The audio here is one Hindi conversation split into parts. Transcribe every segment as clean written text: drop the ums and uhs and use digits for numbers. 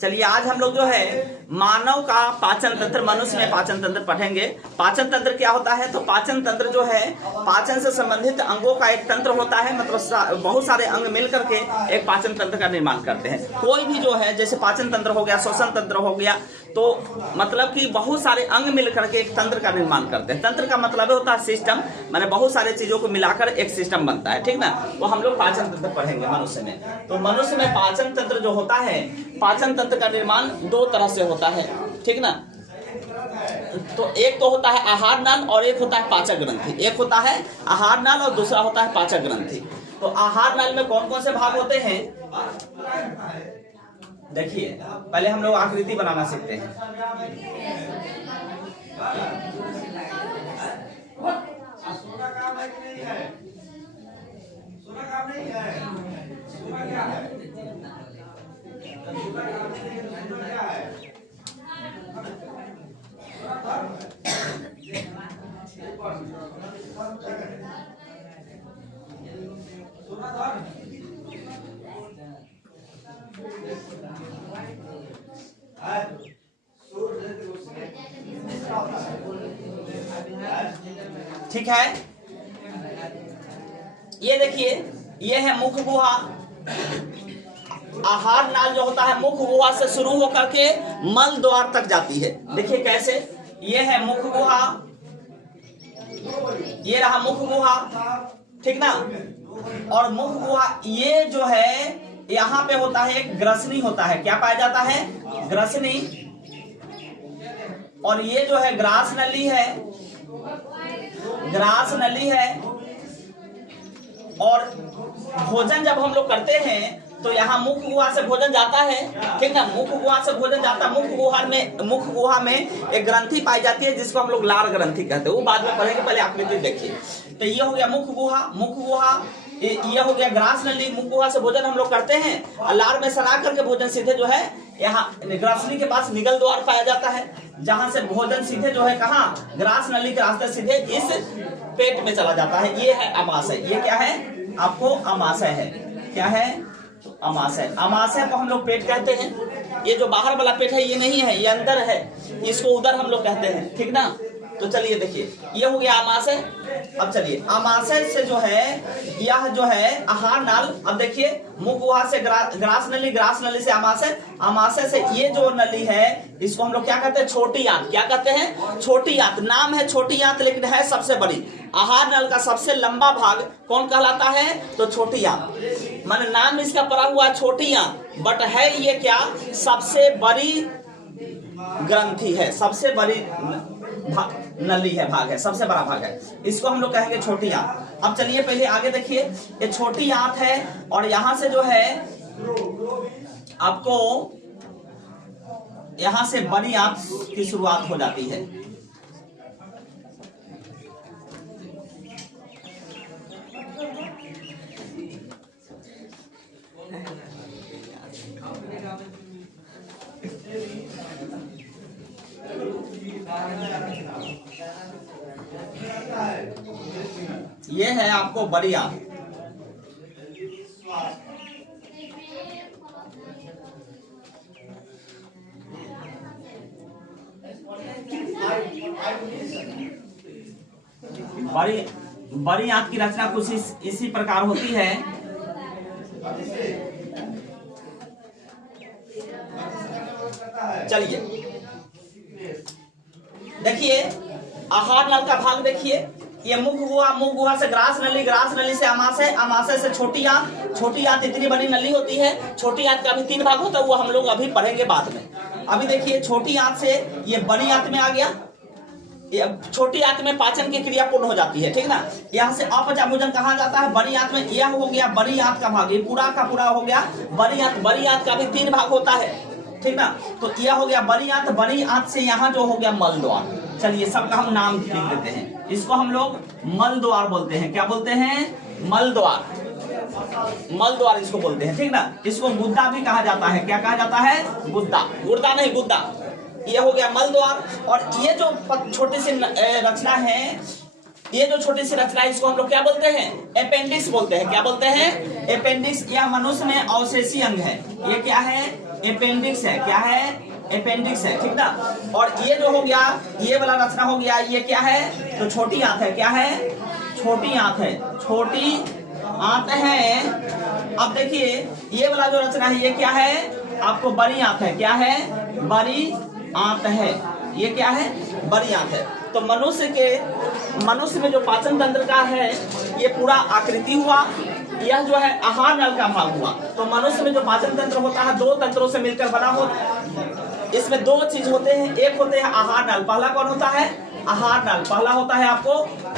चलिए आज हम लोग जो है मानव का पाचन तंत्र, मनुष्य में पाचन तंत्र पढ़ेंगे। पाचन तंत्र क्या होता है? तो पाचन तंत्र जो है पाचन से संबंधित अंगों का एक तंत्र होता है, मतलब बहुत सारे अंग मिल करके एक पाचन तंत्र का निर्माण करते हैं। कोई भी जो है, जैसे पाचन तंत्र हो गया, श्वसन तंत्र हो गया, तो मतलब कि बहुत सारे अंग मिल करके एक तंत्र का निर्माण करते हैं। तंत्र का मतलब होता है सिस्टम, माने बहुत सारे चीजों को मिलाकर एक सिस्टम बनता है, ठीक ना। तो हम लोग पाचन तंत्र पढ़ेंगे मनुष्य में। तो मनुष्य में पाचन तंत्र जो होता है, पाचन तंत्र का निर्माण दो तरह से होता है, ठीक ना। तो एक तो होता है आहार नाल और एक होता है पाचक ग्रंथि। एक होता है आहार नाल और दूसरा होता है पाचक ग्रंथि। तो आहार नाल में कौन कौन से भाग होते हैं? देखिए, पहले हम लोग आकृति बनाना सीखते हैं। ठीक है, ये देखिए, ये है मुख गुहा। आहार नाल जो होता है मुख गुहा से शुरू होकर के मल द्वार तक जाती है। देखिए कैसे, ये है मुख गुहा, ये रहा मुख गुहा, ठीक ना। और मुख गुहा ये जो है यहाँ पे होता है एक ग्रसनी होता है। क्या पाया जाता है? ग्रसनी। और ये जो है ग्रास नली है, ग्रास नली है। और भोजन जब हम लोग करते हैं तो यहाँ मुख गुहा से भोजन जाता है, ठीक ना। मुख गुहा से भोजन जाता है। मुख गुहा में एक ग्रंथि पाई जाती है जिसको हम लोग लार ग्रंथि कहते हैं, वो बाद में पढ़ेंगे, पहले आकृति देखिए। तो ये हो गया मुख गुहा, ये हो गया ग्रास नली। मुख गुहा से भोजन हम लोग करते हैं और लार में सना करके भोजन सीधे जो है यहाँ ग्रासनी के पास निगल द्वार पाया जाता है, जहां से भोजन सीधे जो है कहाँ, ग्रास नली के रास्ते सीधे इस पेट में चला जाता है। ये है अमाशय। ये क्या है? आपको अमाशय है। क्या है? अमाशय। अमाशय को हम लोग पेट कहते हैं। ये जो बाहर वाला पेट है ये नहीं है, ये अंदर है, इसको उदर हम लोग कहते हैं, ठीक ना। तो चलिए देखिए, ये हो गया अमाशय। अब चलिए, अमाशय से जो है यह जो है आहार नाल। अब देखिए, मुख गुहा से ग्रास नली, ग्रास नली से अमाशय, अमाशय से ये जो नली है इसको हम लोग क्या कहते हैं? छोटी आंत। क्या कहते हैं? छोटी आंत। नाम है छोटी आंत लेकिन है सबसे बड़ी। आहार नल का सबसे लंबा भाग कौन कहलाता है? तो छोटी आंत। माने नाम इसका पड़ा हुआ छोटी आंत, बट है ये क्या? सबसे बड़ी ग्रंथि है, सबसे बड़ी नली है, भाग है, सबसे बड़ा भाग है। इसको हम लोग कहेंगे छोटी आंत। अब चलिए पहले आगे देखिए, ये छोटी आंत है और यहां से जो है आपको यहां से बड़ी आंत की शुरुआत हो जाती है। ये है आपको बड़ी आंत। बड़ी आंत की रचना कुछ इसी प्रकार होती है। चलिए देखिए, आहार नल का भाग देखिए, ये मुख गुहा से ग्रास नली, ग्रास नली से अमाशय, अमाशय से छोटी आंत। छोटी आंत इतनी बड़ी नली होती है। छोटी आंत का भी 3 भाग होता है, वो हम लोग अभी पढ़ेंगे बाद में। अभी देखिए, छोटी आंत से ये बड़ी आंत में आ गया। छोटी आंत में पाचन की क्रिया पूर्ण हो जाती है, ठीक ना। यहाँ से अपचा भोजन कहा जाता है बड़ी आंत में। यह हो गया बड़ी आंत का भाग, ये पूरा का पूरा हो गया बड़ी आंत। बड़ी आंत का भी 3 भाग होता है, ठीक ना। तो यह हो गया बड़ी आंत। बड़ी आंत से यहाँ जो हो गया मल द्वार। चलिए सबका हम नाम लिख देते हैं। इसको हम लोग मल द्वार बोलते हैं। क्या बोलते हैं? मल द्वार। मल द्वार इसको बोलते हैं, ठीक ना। इसको गुद्दा भी कहा जाता है। क्या कहा जाता है? गुद्दा। गुर्दा नहीं, गुद्दा। ये हो गया मल द्वार। और ये जो छोटी सी रचना है, ये जो छोटी सी रचना है, इसको हम लोग क्या बोलते हैं? अपेंडिक्स बोलते हैं। क्या बोलते हैं? अपेंडिक्स। यह मनुष्य में अवशेषी अंग है। ये क्या है? अपेंडिक्स है, क्या है? अपेंडिक्स है, ठीक ना। और ये जो हो गया, ये वाला रचना हो गया, ये क्या है? तो छोटी आंत है, क्या है? छोटी आंत है, छोटी आंत है। अब देखिए ये वाला जो रचना है ये क्या है? आपको बड़ी आंत है, क्या है? बड़ी आंत है, ये क्या है? बड़ी आंत है। तो मनुष्य में जो पाचन तंत्र का है ये पूरा आकृति हुआ, यह जो है आहार नल का भाग हुआ। तो मनुष्य में जो पाचन तंत्र होता है दो तंत्रों से मिलकर बना होता। इसमें दो चीज होते हैं, एक होते हैं आहार नल। पहला कौन होता है? आहार नल। पहला होता है आपको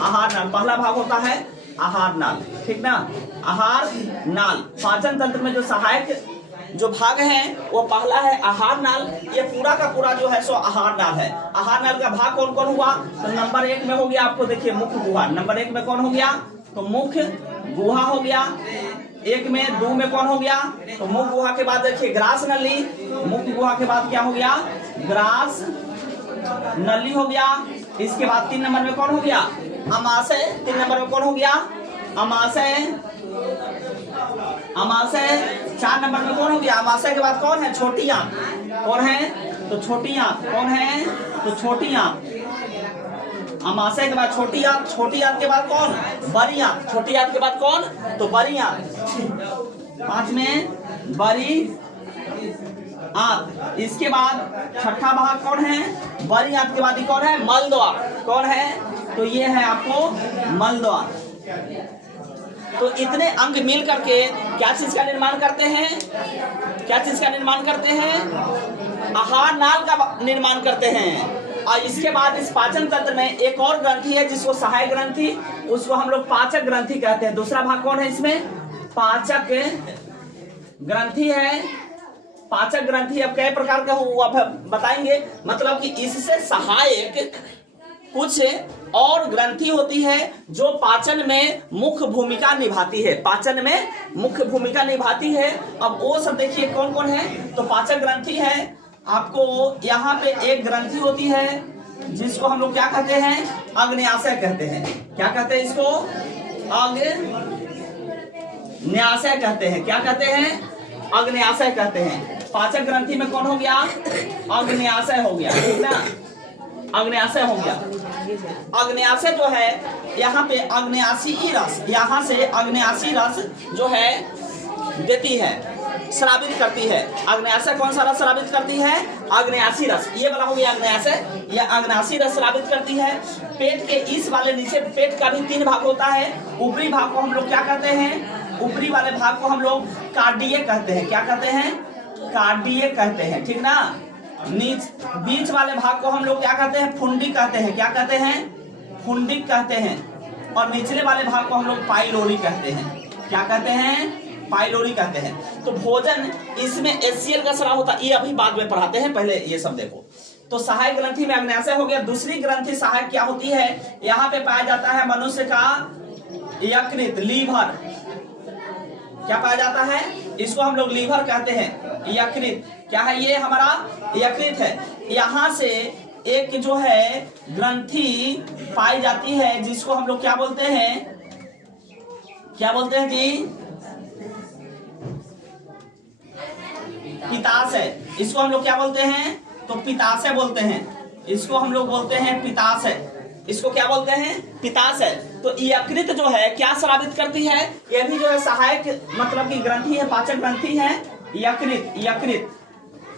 आहार नल, पहला भाग होता है आहार नाल, ठीक ना। आहार नाल पाचन तंत्र में जो सहायक जो भाग है वो पहला है आहार नाल। ये पूरा का पूरा जो है सो आहार नाल है। आहार नाल का भाग कौन कौन हुआ? तो नंबर 1 में हो गया आपको, देखिए मुख्य गुहा। नंबर 1 में कौन हो गया? तो मुख्य गुहा हो गया। 1 में 2 में कौन हो गया? तो मुख्य गुहा के बाद देखिए ग्रास नली। मुख्य गुहा के बाद क्या हो गया? ग्रास नली हो गया। इसके बाद 3 नंबर में कौन हो गया? अमाशय। 3 नंबर में कौन हो गया? अमाशय। अमाशय 4 नंबर में कौन हो गया? अमाशय के बाद कौन है? छोटी आंत। कौन है? तो छोटी आंत। कौन है? तो छोटी आंत। अमाशय के बाद छोटी आंत। छोटी आंत के बाद कौन? बड़ी आंत। छोटी आंत के बाद कौन? तो बड़ी आंत। 5 में बड़ी आंत। इसके बाद छठा भाग कौन है? बड़ी आंत के बाद कौन है? मलद्वार। कौन है? तो ये है आपको मलद्वार। तो इतने अंग मिल करके क्या चीज का निर्माण करते हैं? क्या चीज का निर्माण करते हैं? आहार नाल का निर्माण करते हैं। और इसके बाद इस पाचन तंत्र में एक और ग्रंथि है जिसको सहायक ग्रंथि, उसको हम लोग पाचक ग्रंथि कहते हैं। दूसरा भाग कौन है इसमें? पाचक ग्रंथि है। पाचक ग्रंथि अब कई प्रकार का हुआ बताएंगे, मतलब कि इससे सहायक कुछ और ग्रंथि होती है जो पाचन में मुख्य भूमिका निभाती है। पाचन में मुख्य भूमिका निभाती है। अब वो सब देखिए कौन कौन है। तो पाचक ग्रंथि है आपको, यहाँ पे एक ग्रंथि होती है जिसको हम लोग क्या कहते हैं? अग्न्याशय कहते हैं। क्या कहते हैं इसको? अग्न्याशय कहते हैं। क्या कहते हैं? अग्न्याशय कहते हैं। पाचक ग्रंथि में कौन हो गया? अग्न्याशय हो गया, ठीक ना। अग्न्याशय हो गया। अग्न्याशय जो है यहाँ पे अग्न्याशी रस, यहाँ से अग्न्याशी रस जो है देती है, स्रावित करती है। अग्न्याशय कौन सा रस स्रावित करती है? अग्न्याशी रस। ये वाला हो गया अग्न्याशय, ये अग्न्याशी रस स्रावित करती है। पेट के इस वाले नीचे पेट का भी 3 भाग होता है। ऊपरी भाग को हम लोग क्या कहते हैं? ऊपरी वाले भाग को हम लोग कार्डियक कहते हैं। क्या कहते हैं? कार्डियक कहते हैं, ठीक ना। बीच वाले भाग को हम लोग क्या कहते हैं? फुंडिक कहते हैं। क्या कहते हैं? फुंडिक कहते हैं। और निचले वाले भाग को हम लोग पाइलोरी कहते हैं। क्या कहते हैं? पाइलोरी कहते हैं। तो भोजन इसमें एचसीएल का स्राव होता है, ये अभी बाद में पढ़ाते हैं, पहले ये सब देखो। तो सहायक ग्रंथि में अग्न्याशय हो गया। दूसरी ग्रंथि सहायक क्या होती है? यहाँ पे पाया जाता है मनुष्य का यकृत, लीवर। क्या पाया जाता है? इसको हम लोग लीवर कहते हैं। यकृत क्या है? ये हमारा यकृत है। यहाँ से एक जो है ग्रंथि पाई जाती है जिसको हम लोग क्या बोलते हैं? क्या बोलते हैं जी? पित्ताशय। इसको हम लोग क्या बोलते हैं? तो पित्ताशय बोलते हैं। इसको हम लोग बोलते हैं पित्ताशय। इसको क्या बोलते हैं? पित्ताशय। तो यकृत जो है क्या स्रावित करती है? ये भी जो है सहायक मतलब की ग्रंथि है, पाचक ग्रंथि है।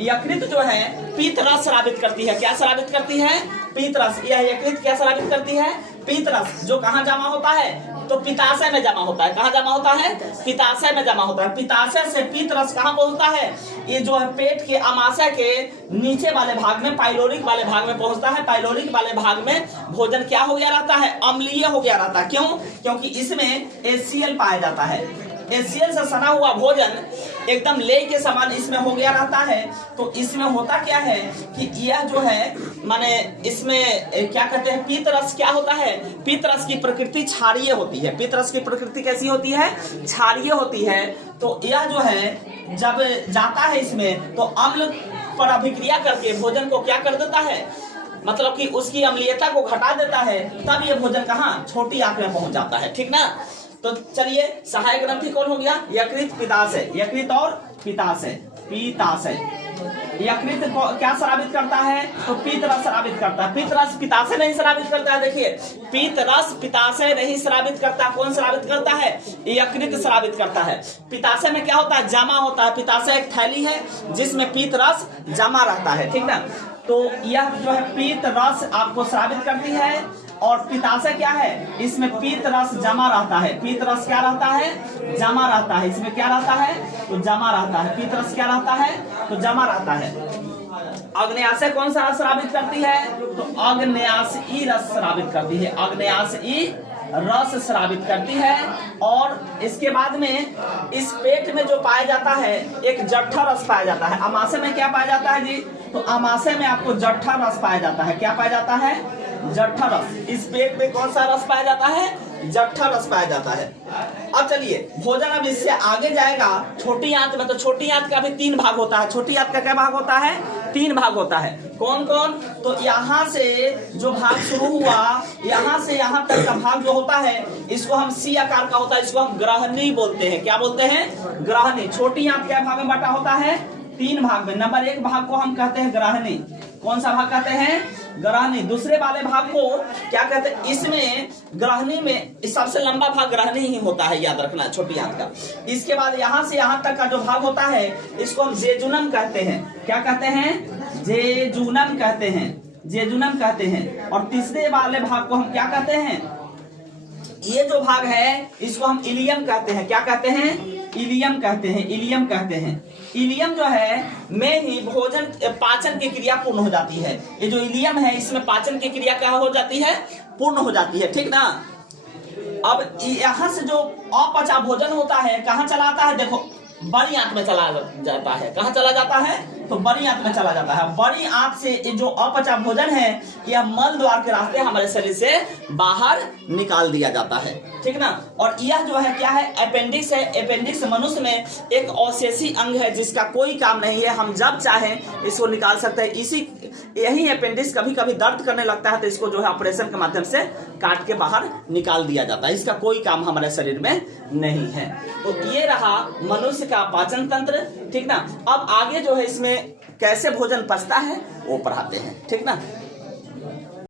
यकृत जो है पीत रस स्रावित करती है। क्या स्रावित करती है? पीत रस। यह यकृत क्या स्रावित करती है? पीत रस, जो कहाँ जमा होता है? तो पित्ताशय में जमा होता है। कहाँ जमा होता है? पित्ताशय में जमा होता है। पित्ताशय से पीत रस कहाँ पहुंचता है? ये जो है पेट के अमाशय के नीचे वाले भाग में, पाइलोरिक वाले भाग में पहुंचता है। पाइलोरिक वाले भाग में भोजन क्या हो गया रहता है? अम्लीय हो गया रहता है। क्यों? क्योंकि इसमें HCl पाया जाता है। HCl से सना हुआ भोजन एकदम लेय के समान इसमें हो गया रहता है। तो इसमें होता क्या है कि यह जो है माने इसमें क्या कहते हैं? पीत रस क्या होता है? पीत रस की प्रकृति क्षारीय होती है। पीत रस की प्रकृति कैसी होती है? क्षारीय होती है। तो यह जो है जब जाता है इसमें तो अम्ल पर अभिक्रिया करके भोजन को क्या कर देता है? मतलब कि उसकी अम्लीयता को घटा देता है। तब ये भोजन कहाँ? छोटी आंत में पहुंच जाता है, ठीक ना। तो चलिए सहायक ग्रंथि कौन हो गया? यकृत, पित्ताशय। यकृत और पित्ताशय। पित्ताशय। यकृत क्या स्रावित करता है? तो पित्त रस स्रावित करता है। पित्त रस पित्ताशय नहीं स्रावित करता है। देखिए, पित्त रस पित्ताशय नहीं स्रावित करता। कौन स्रावित करता है? यकृत स्रावित करता है। पित्ताशय में क्या होता है? जमा होता है। पित्ताशय एक थैली है जिसमें पित्त रस जमा रहता है, ठीक ना। तो यह जो है पित्त रस आपको स्रावित करती है, और पित्ताशय क्या है? इसमें पित्त रस जमा रहता है। पित्त रस क्या रहता है? जमा रहता है। इसमें क्या रहता है? तो जमा रहता है। पित्त रस क्या रहता है? तो जमा रहता है। अग्न्याशय कौन सा रस स्रावित करती है? तो अग्न्याशयी रस स्रावित करती है। अग्न्याशयी रस स्रावित करती है। और इसके बाद में इस पेट में जो पाया जाता है एक जठर रस पाया जाता है। अमाशय में क्या पाया जाता है जी? तो अमाशय में आपको जठर रस पाया जाता है। क्या पाया जाता है? जठर रस। इस पेट में कौन सा रस पाया जाता है? जठर रस पाया जाता है। अब चलिए, भोजन अब इससे आगे जाएगा छोटी आंत में। तो छोटी आंत का भी 3 भाग होता है। छोटी आंत का क्या भाग होता है? 3 भाग होता है। कौन कौन? तो यहाँ से जो भाग शुरू हुआ, यहाँ से यहाँ तक का भाग जो होता है, इसको हम सी आकार का होता है। इसको हम ग्रहणी बोलते हैं। क्या बोलते हैं? ग्रहणी। छोटी आंत क्या भाग में बटा होता है? 3 भाग में। नंबर 1 भाग को हम कहते हैं ग्रहणी। कौन सा भाग कहते हैं? ग्रहणी। दूसरे वाले भाग को क्या कहते हैं? इसमें ग्रहणी में सबसे लंबा भाग ग्रहणी ही होता है, याद रखना, छोटी आंत का। इसके बाद यहाँ से यहाँ तक का जो भाग होता है इसको हम जेजुनम कहते हैं। क्या कहते हैं? जेजुनम कहते हैं। जेजुनम कहते हैं। और तीसरे वाले भाग को हम क्या कहते हैं? ये जो भाग है इसको हम इलियम कहते हैं। क्या कहते हैं? इलियम कहते हैं। इलियम कहते हैं। इलियम जो है में ही भोजन पाचन की क्रिया पूर्ण हो जाती है। ये जो इलियम है इसमें पाचन की क्रिया क्या हो जाती है? पूर्ण हो जाती है, ठीक ना। अब यहाँ से जो अपचा भोजन होता है कहाँ चला आता है? देखो, बड़ी आंत में चला जाता है। कहाँ चला जाता है? तो बड़ी आंत में चला जाता है। बड़ी आंत से जो अपचा भोजन है यह मल द्वार के रास्ते हमारे शरीर से बाहर निकाल दिया जाता है, ठीक ना। और यह जो है क्या है? अपेंडिक्स है। अपेंडिक्स मनुष्य में एक अवशेषी अंग है जिसका कोई काम नहीं है। हम जब चाहें इसको निकाल सकते हैं। यही अपेंडिक्स कभी कभी दर्द करने लगता है तो इसको जो है ऑपरेशन के माध्यम से काट के बाहर निकाल दिया जाता है। इसका कोई काम हमारे शरीर में नहीं है। तो ये रहा मनुष्य का पाचन तंत्र, ठीक ना। अब आगे जो है इसमें कैसे भोजन पचता है वो पढ़ाते हैं, ठीक ना।